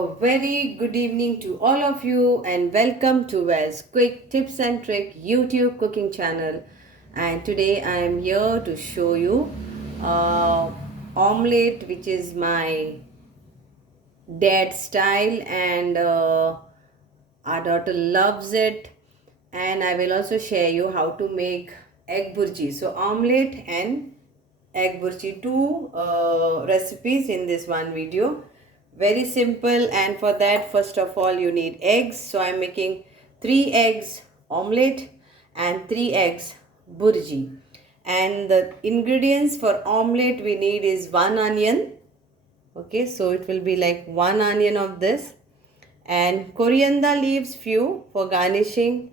A very good evening to all of you and welcome to Well's Quick Tips and Trick YouTube cooking channel. And today I am here to show you omelette, which is my dad style, and our daughter loves it. And I will also share you how to make egg burji. So omelette and egg burji, two recipes in this one video. Very simple, and for that first of all you need eggs. So I'm making 3 eggs omelette and 3 eggs burji. And the ingredients for omelette we need is 1 onion. Okay, so it will be like 1 onion of this, and coriander leaves few for garnishing.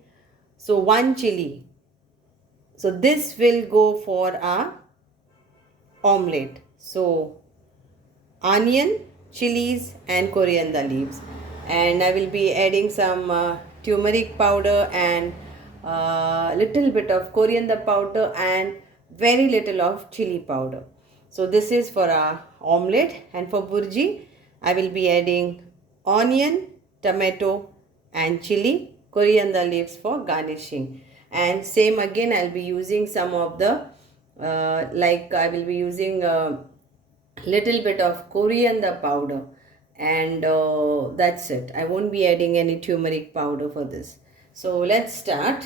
So 1 chili. So this will go for our omelette. So onion, chilies and coriander leaves, and I will be adding some turmeric powder and little bit of coriander powder and very little of chili powder. So this is for our omelette, and for burji I will be adding onion, tomato and chili, coriander leaves for garnishing. And same again, I'll be using some of the I will be using little bit of coriander powder, and that's it. I won't be adding any turmeric powder for this. So let's start.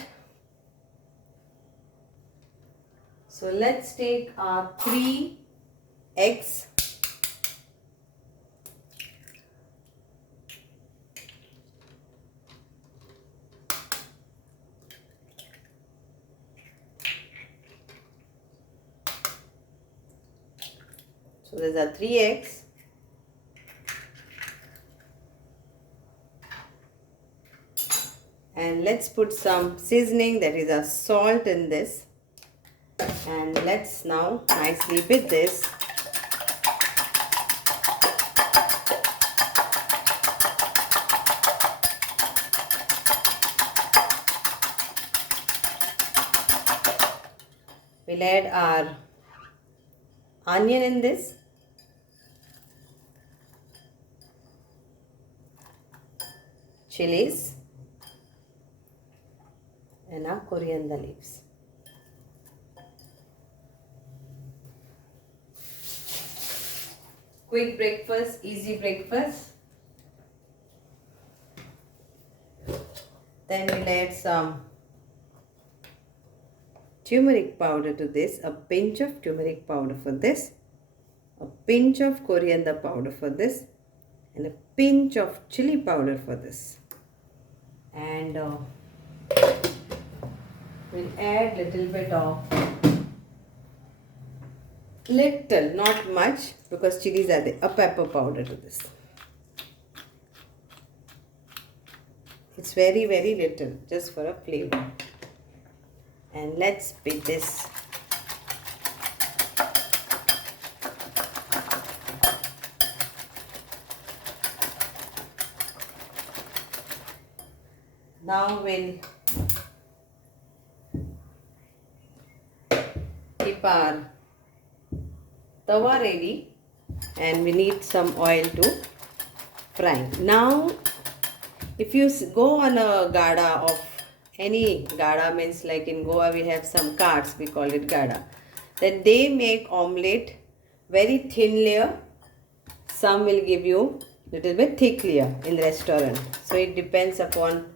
So let's take our 3 eggs. So these are 3 eggs. And let's put some seasoning, that is a salt, in this. And let's now nicely beat this. We'll add our onion in this. Chilies and our coriander leaves. Quick breakfast, easy breakfast. Then we'll add some turmeric powder to this, a pinch of turmeric powder for this, a pinch of coriander powder for this, and a pinch of chili powder for this. And we'll add little bit of, little, not much, because chilies are there, a pepper powder to this. It's very little, just for a flavor. And let's beat this. Now we'll keep our tawa ready, and we need some oil to fry. Now if you go on a gada of any gada, means like in Goa we have some carts, we call it gada, then they make omelette very thin layer. Some will give you little bit thick layer in the restaurant. So it depends upon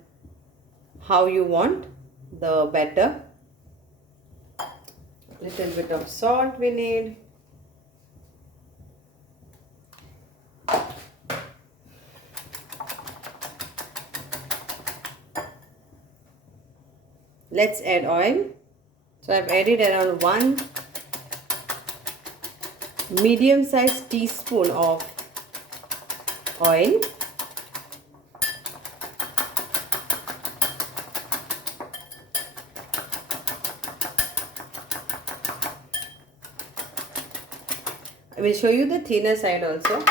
how you want the batter. Little bit of salt we need. Let's add oil. So I've added around 1 medium-sized teaspoon of oil. I will show you the thinner side also.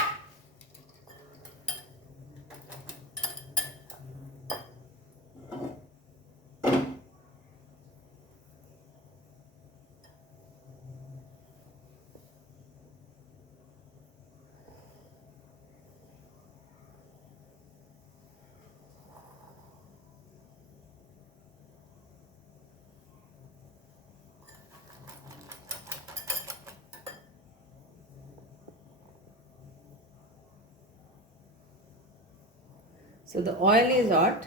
So the oil is hot.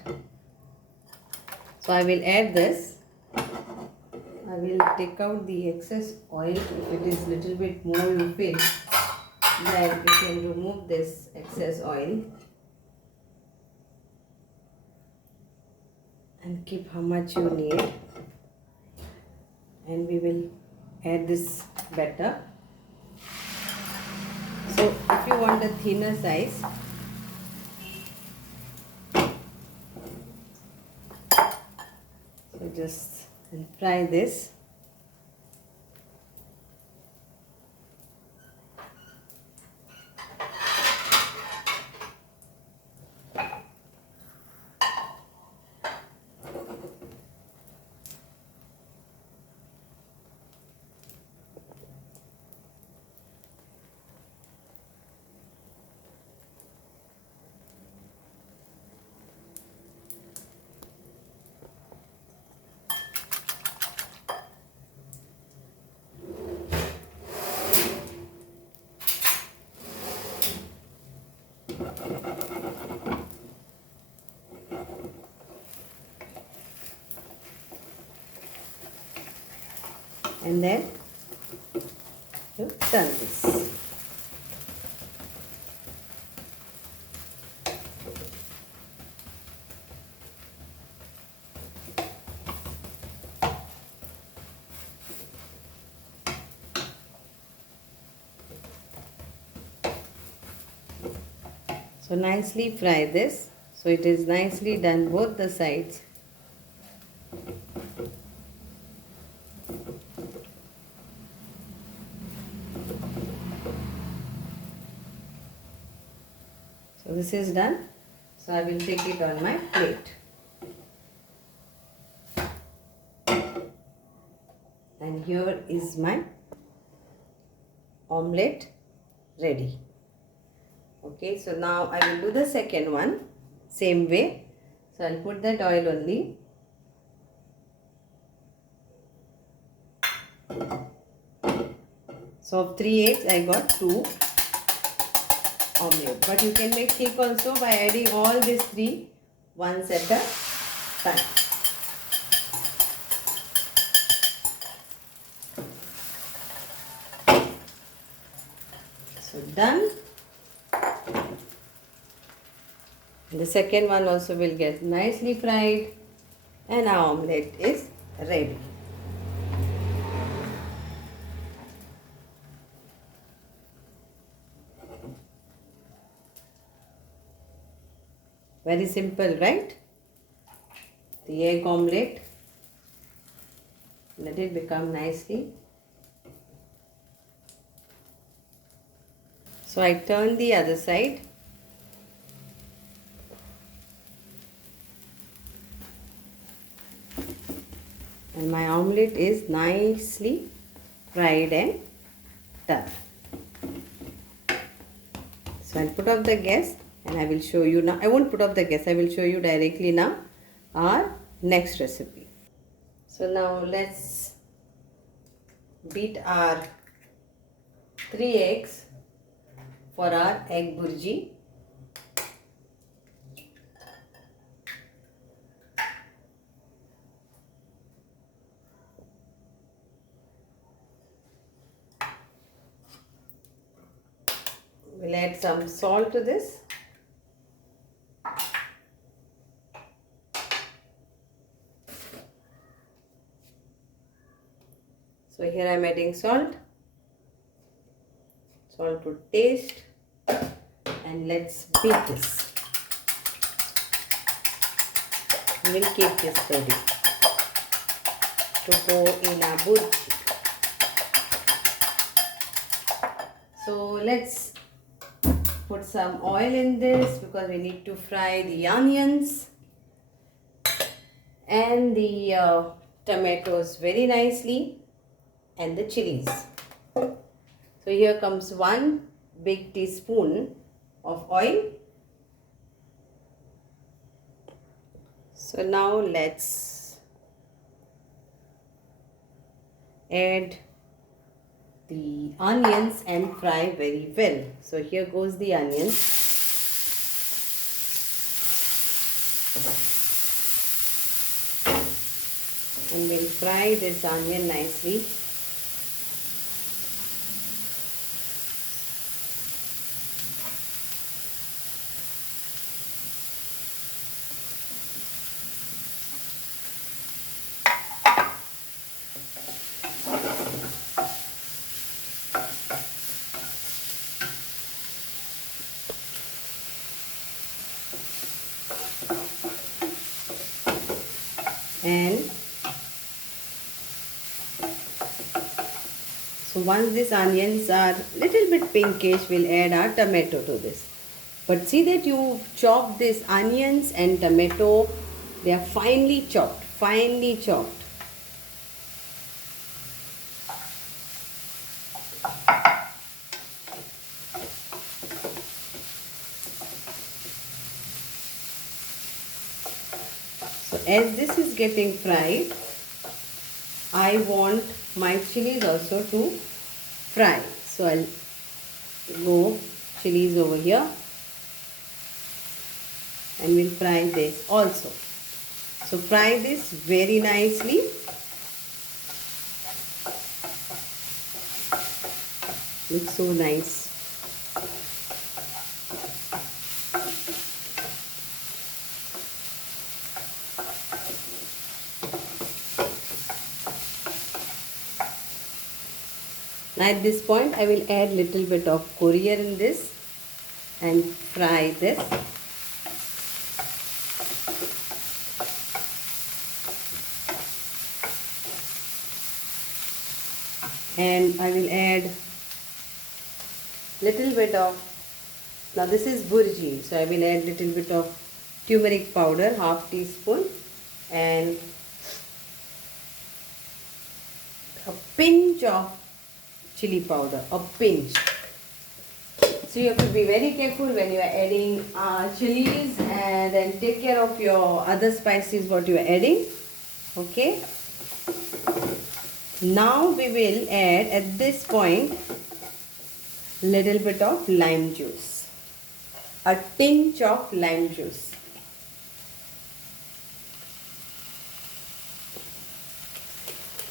So I will add this. I will take out the excess oil. If it is little bit more you feel, then you can remove this excess oil and keep how much you need. And we will add this batter. So if you want a thinner size, so just fry this. And then you turn this. So nicely fry this, so it is nicely done both the sides. So this is done. So I will take it on my plate. And here is my omelette ready. Okay, so now I will do the second one same way. So I'll put that oil only. So of 3 eggs I got 2 omelette. But you can make cake also by adding all these 3 once at a time. So done. The second one also will get nicely fried and our omelette is ready. Very simple, right? The egg omelette. Let it become nicely. So I turn the other side. And my omelette is nicely fried and done. So I'll put off the gas and I will show you now. I won't put off the gas. I will show you directly now our next recipe. So now let's beat our 3 eggs for our egg burji. We'll add some salt to this. So here I am adding salt. Salt to taste. And let's beat this. We'll keep this ready to go in our burji. So let's put some oil in this because we need to fry the onions and the tomatoes very nicely and the chilies. So here comes 1 big teaspoon of oil. So now let's add the onions and fry very well. So here goes the onions. fry this onion nicely. And so once these onions are little bit pinkish, we'll add our tomato to this. But see that you chop these onions and tomato, they are finely chopped, finely chopped. So as this is getting fried, I want my chilies also to fry. So I'll go chilies over here and we'll fry this also. So fry this very nicely. Looks so nice. Now at this point I will add little bit of coriander in this and fry this. And I will add little bit of, now this is Burji, so I will add little bit of turmeric powder, half teaspoon, and a pinch of chili powder, a pinch. So you have to be very careful when you are adding chilies, and then take care of your other spices what you are adding. Okay. Now we will add at this point little bit of lime juice, a pinch of lime juice.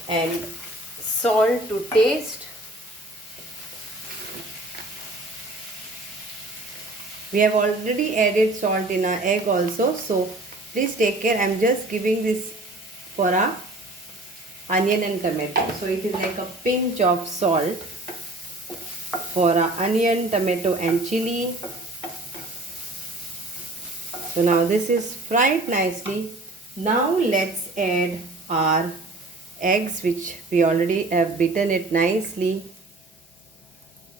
And salt to taste. We have already added salt in our egg also, so please take care. I am just giving this for our onion and tomato. So it is like a pinch of salt for our onion, tomato and chili. So now this is fried nicely. Now let's add our eggs, which we already have beaten it nicely,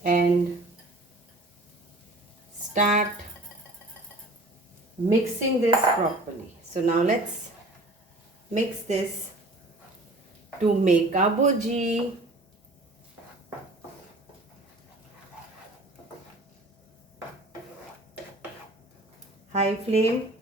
and start mixing this properly. So now let's mix this to make our burji. High flame.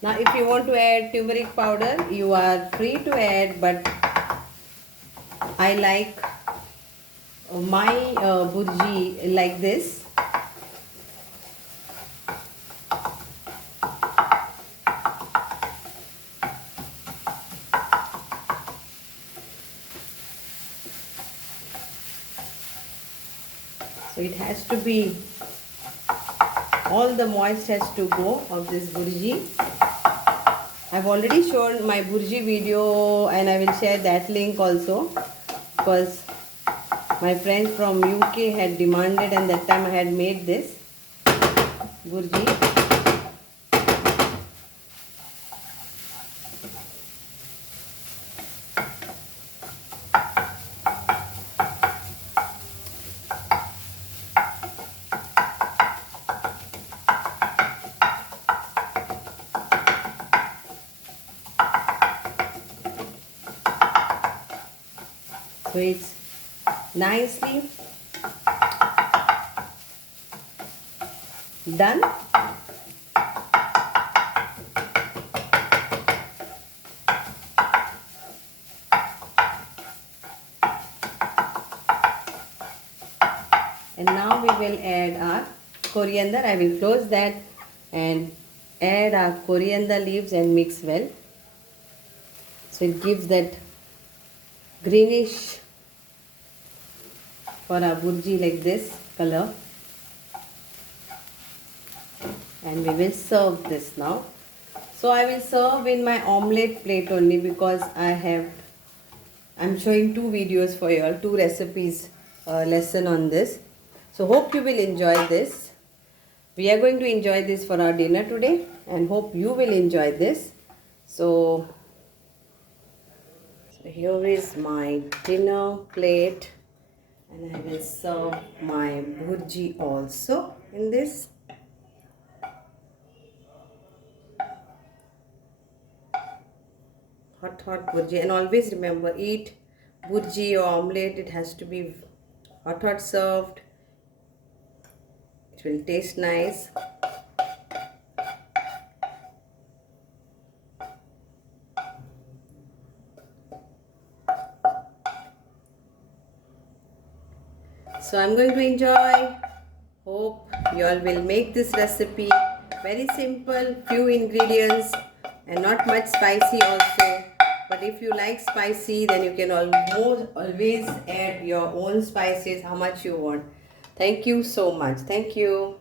Now if you want to add turmeric powder, you are free to add, but I like my burji like this. So it has to be, all the moist has to go of this burji. I've already shown my burji video and I will share that link also, because my friends from UK had demanded and that time I had made this burji. So it's nicely done. And now we will add our coriander. I will close that and add our coriander leaves and mix well. So it gives that greenish for our burji like this color. And we will serve this now. So I will serve in my omelette plate only because I'm showing 2 videos for you all, 2 recipes lesson on this. So hope you will enjoy this. We are going to enjoy this for our dinner today and hope you will enjoy this. So here is my dinner plate and I will serve my burji also in this. Hot burji, and always remember, eat burji or omelette, it has to be hot served. It will taste nice. So I'm going to enjoy. Hope you all will make this recipe. Very simple, few ingredients and not much spicy also. But if you like spicy, then you can always add your own spices how much you want. Thank you so much. Thank you.